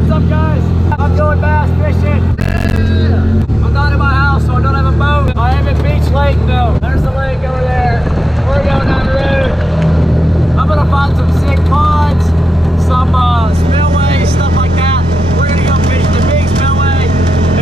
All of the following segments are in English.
What's up, guys? I'm going bass fishing. Yeah. I'm not in my house, so I don't have a boat. I am at Beech Lake, though. There's the lake over there. We're going down the road. I'm gonna find some sick ponds, some spillways, stuff like that. We're gonna go fish the big spillway.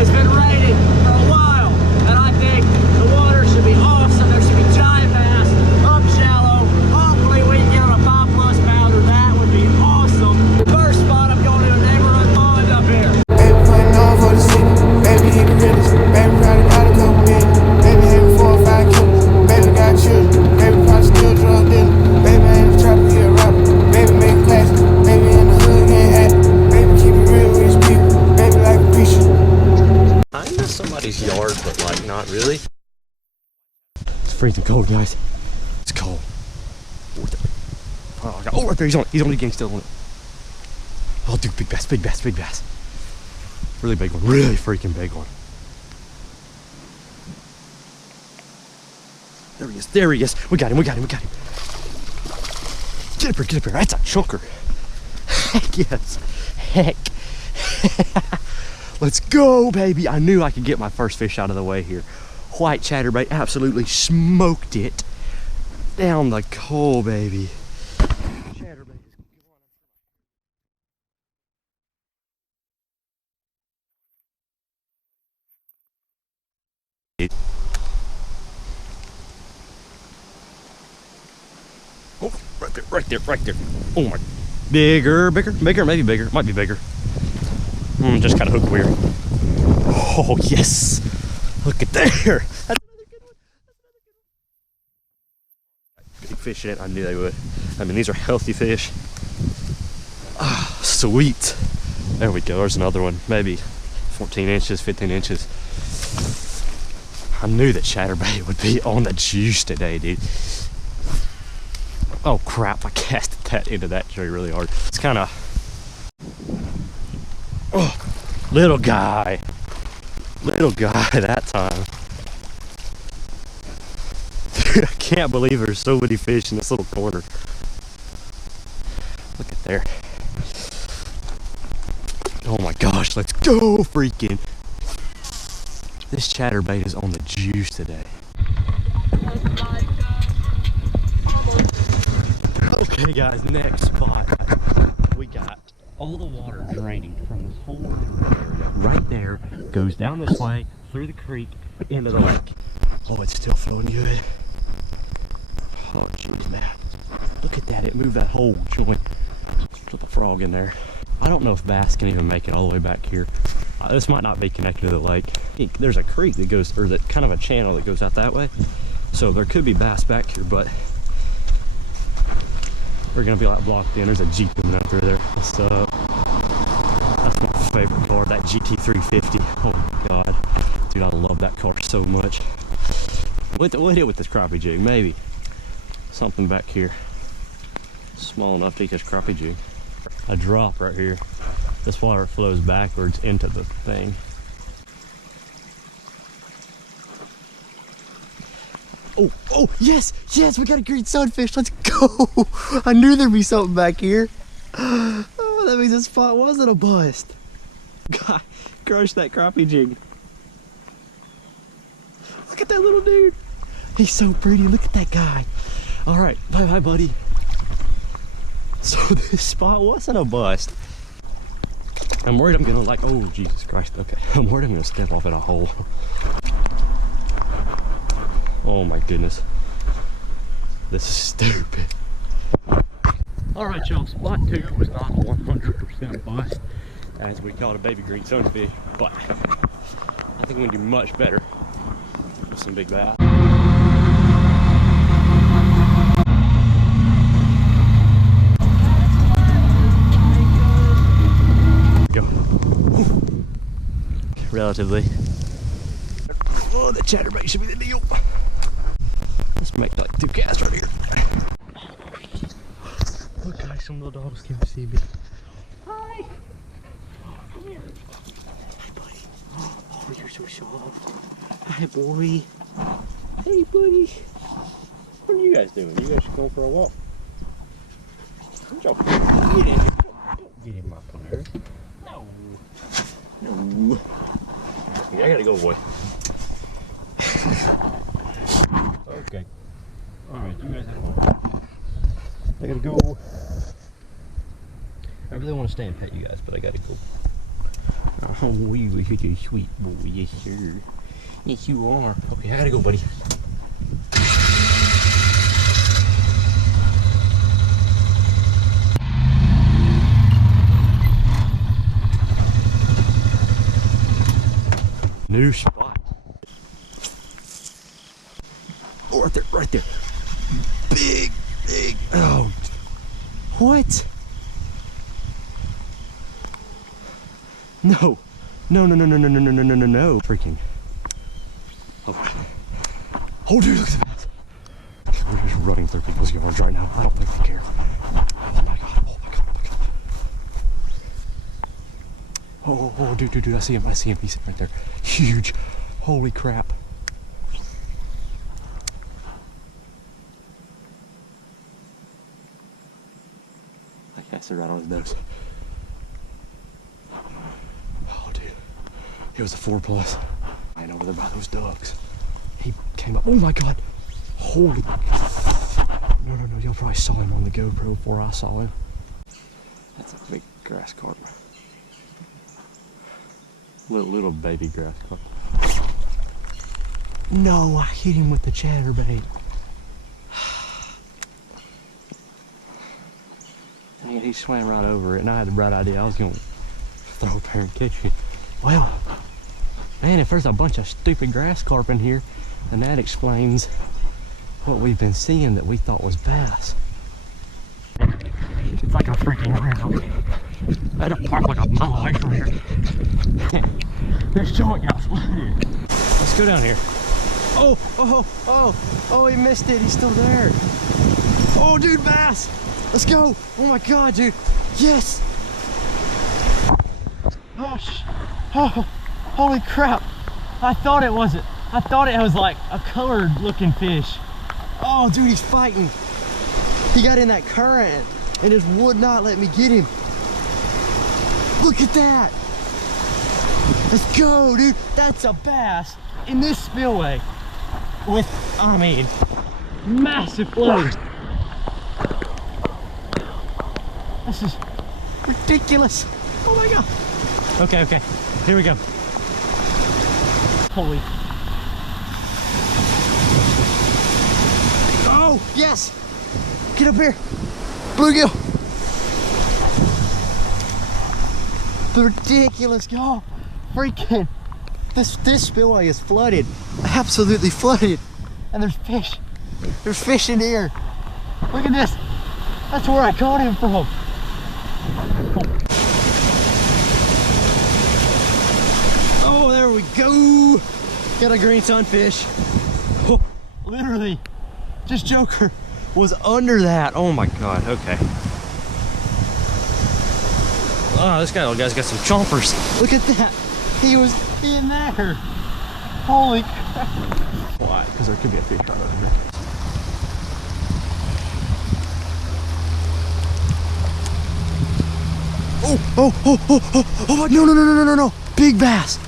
It's been raining for a while, and I think the water should be awesome. There should be giant bass, up shallow. Hopefully we can get on a 5+ pounder. That would be awesome. The first spot, I'm going to a neighborhood pond up here. Baby putting on for the city. Baby he the realest. Baby probably got a couple million. Baby having 4 or 5 killers. Baby got children. Baby probably still drug dealer. Baby ain't trying to be a rapper. Baby make classes. Baby in the hood getting happy. Baby keep it real with his people. Baby like a preacher. I'm in somebody's yard, but like not really. It's freezing cold, guys. It's cold. Oh, right there, he's on the gang, still on it. Oh, dude, big bass, big bass, big bass. Really big one, really freaking big one. There he is. We got him. Get up here, that's a chunker. Heck yes, heck. Let's go, baby. I knew I could get my first fish out of the way here. White chatterbait, absolutely smoked it down the coal, baby. Chatterbait is oh, right there. Oh my, bigger, maybe bigger, might be bigger. Just kind of hooked weird. Oh yes, look at there. That's another good one. Big fish in it. I knew they would. I mean, these are healthy fish. Ah, sweet. There we go. There's another one. Maybe 14 inches, 15 inches. I knew that chatterbait would be on the juice today, dude. Oh crap! I casted that into that tree really hard. It's kind of. Oh, little guy that time. Dude, I can't believe there's so many fish in this little corner. Look at there. Oh my gosh, let's go freaking. This chatterbait is on the juice today. Okay guys, next spot. We got all the water draining from this whole area right there, goes down this way through the creek into the lake. Oh, it's still flowing good. Oh jeez, man, look at that. It moved that whole joint. Put the frog in there. I don't know if bass can even make it all the way back here. This might not be connected to the lake. There's a creek that goes, or that kind of a channel that goes out that way, so there could be bass back here, but we're gonna be like blocked in. There's a Jeep coming out through there. What's up? That's my favorite car, that GT350. Oh my god, dude, I love that car so much. What hit with this crappie jig? Maybe something back here small enough to eat this crappie jig. A drop right here. This water flows backwards into the thing. Oh, yes, we got a green sunfish. Let's go. I knew there'd be something back here. Oh, that means this spot wasn't a bust. God, crushed that crappie jig. Look at that little dude. He's so pretty. Look at that guy. All right, bye, buddy. So this spot wasn't a bust. I'm worried I'm gonna like, oh, Jesus Christ. Okay, I'm worried I'm gonna step off in a hole. Oh my goodness. This is stupid. Alright y'all, spot 2 was not 100% bust as we caught a baby green sunfish, but I think we can do much better with some big bass. Go. Woo. Relatively. Oh, the chatterbait should be the deal. Let's make like 2 casts right here. Look guys, some little dogs can't see me. Hi! Come here. Hi buddy. Oh, you're so soft. Hi boy. Hey buddy. What are you guys doing? You guys should go for a walk. Get in here. Don't get in my fire. No. go. Yeah, I gotta go, boy. Okay. Alright, you guys have fun. I gotta go. I really want to stay and pet you guys, but I gotta go. Oh, you're such a sweet boy. Yes, sir. Yes, you are. Okay, I gotta go, buddy. New spot. Oh, right there, right there. Big, big. Oh, what? No, no, no, no, no, no, no, no, no, no, no, no. Freaking. Oh, oh dude, look at that. We're just running through people's yards right now. I don't think they care. Oh my god, oh my god, oh my god. Oh, dude, I see him, He's sitting right there. Huge. Holy crap. I can't sit right on his nose. Oh, dude. It was a 4+. I ain't over there by those ducks. He came up. Oh my god. Holy. No, y'all probably saw him on the GoPro before I saw him. That's a big grass carp. Little baby grass carp. No, I hit him with the chatterbait. Dang, he swam right over it, and I had the bright idea I was going to throw up there and catch it. Well, man, if there's a bunch of stupid grass carp in here, then that explains what we've been seeing that we thought was bass. It's like a freaking river. I don't park like a mile away from here. This joint got flooded. Let's go down here. Oh, he missed it. He's still there. Oh, dude, bass. Let's go. Oh my god, dude. Yes. Oh, holy crap. I thought it wasn't. I thought it was like a colored looking fish. Oh, dude, he's fighting. He got in that current and just would not let me get him. Look at that. Let's go, dude. That's a bass in this spillway with, I mean, massive float. This is ridiculous. Oh my god. Okay. Here we go. Holy. Oh, yes. Get up here. Bluegill. The ridiculous, y'all. Freaking. This spillway is flooded. Absolutely flooded. And there's fish. There's fish in here. Look at this. That's where I caught him from. Oh, there we go. Got a green sunfish. Oh, literally, just Joker was under that. Oh my god, okay. Oh, this guy's got some chompers. Look at that. He was in there. Holy crap. Why? Because there could be a fish right over here. Oh, no. Big bass.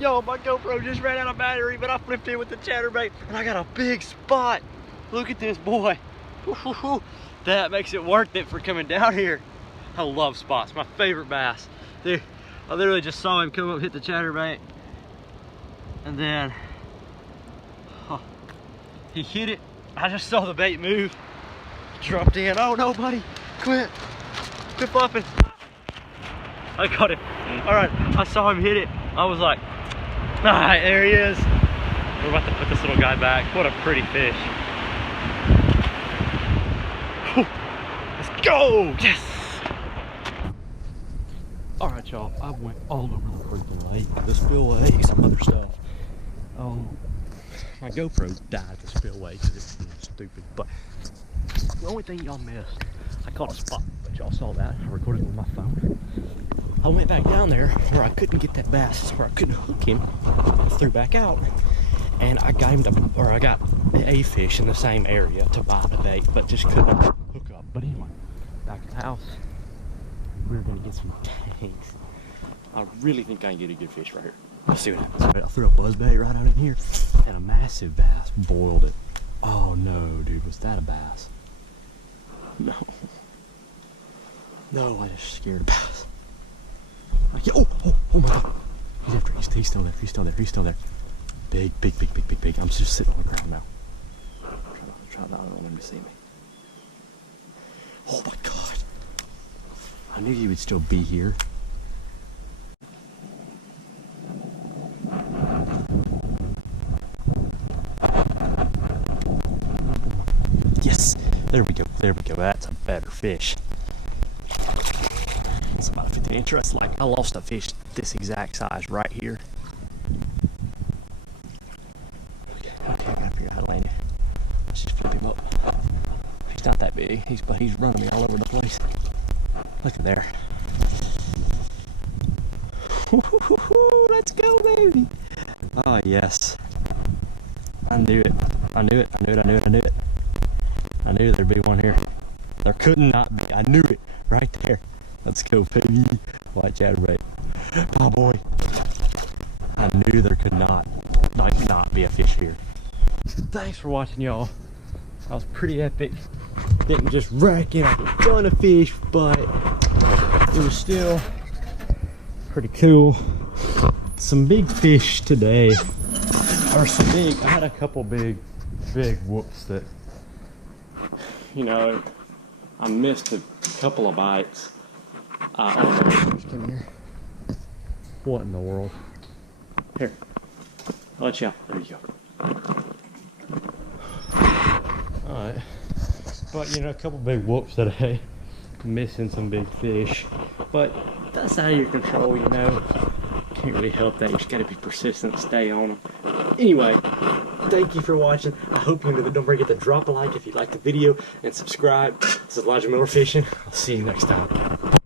Yo, my GoPro just ran out of battery, but I flipped in with the chatterbait and I got a big spot. Look at this boy. That makes it worth it for coming down here. I love spots, my favorite bass. Dude, I literally just saw him come up, hit the chatterbait, and then he hit it. I just saw the bait move, dropped in. Oh no, buddy, quit fluffing. I got him. All right, I saw him hit it. I was like, all right, there he is. We're about to put this little guy back. What a pretty fish. Let's go! Yes! Alright, y'all. I went all over the freaking lake, the spillway, some other stuff. My GoPro died the spillway because it's stupid. But the only thing y'all missed, I caught a spot, but y'all saw that. I recorded it with my phone. I went back down there where I couldn't get that bass, where I couldn't hook him. I threw back out, and I got him to, or I got a fish in the same area to bite a bait, but just couldn't hook up. But anyway, back at the house, we're gonna get some tanks. I really think I can get a good fish right here. Let's see what happens. I threw a buzzbait right out in here, and a massive bass boiled it. Oh no, dude, was that a bass? No. No, I just scared a bass. Oh my god. He's after, he's still there, he's still there, he's still there. Big. I'm just sitting on the ground now. I don't want him to see me. Oh my god. I knew he would still be here. Yes, there we go, that's a better fish. It's about a 15-inch. It's like I lost a fish this exact size right here. Okay, I gotta figure out how to land it. Let's just flip him up. He's not that big, but he's running me all over the place. Look at there. Let's go, baby. Oh yes. I knew it. I knew there'd be one here. There could not be. I knew it right there. Let's go, baby. Watch out, right? Oh boy. I knew there could not be a fish here. Thanks for watching, y'all. That was pretty epic. Didn't just rack in a ton of fish, but it was still pretty cool. Some big fish today. Or some big, I had a couple big whoops that, you know, I missed a couple of bites. Come here. What in the world? Here, I'll let you out. There you go. Alright. But, you know, a couple big whoops today. Missing some big fish. But that's out of your control, you know. Can't really help that. You just gotta be persistent, stay on them. Anyway, thank you for watching. I hope you enjoyed it. Don't forget to drop a like if you liked the video and subscribe. This is Elijah Miller Fishing. I'll see you next time.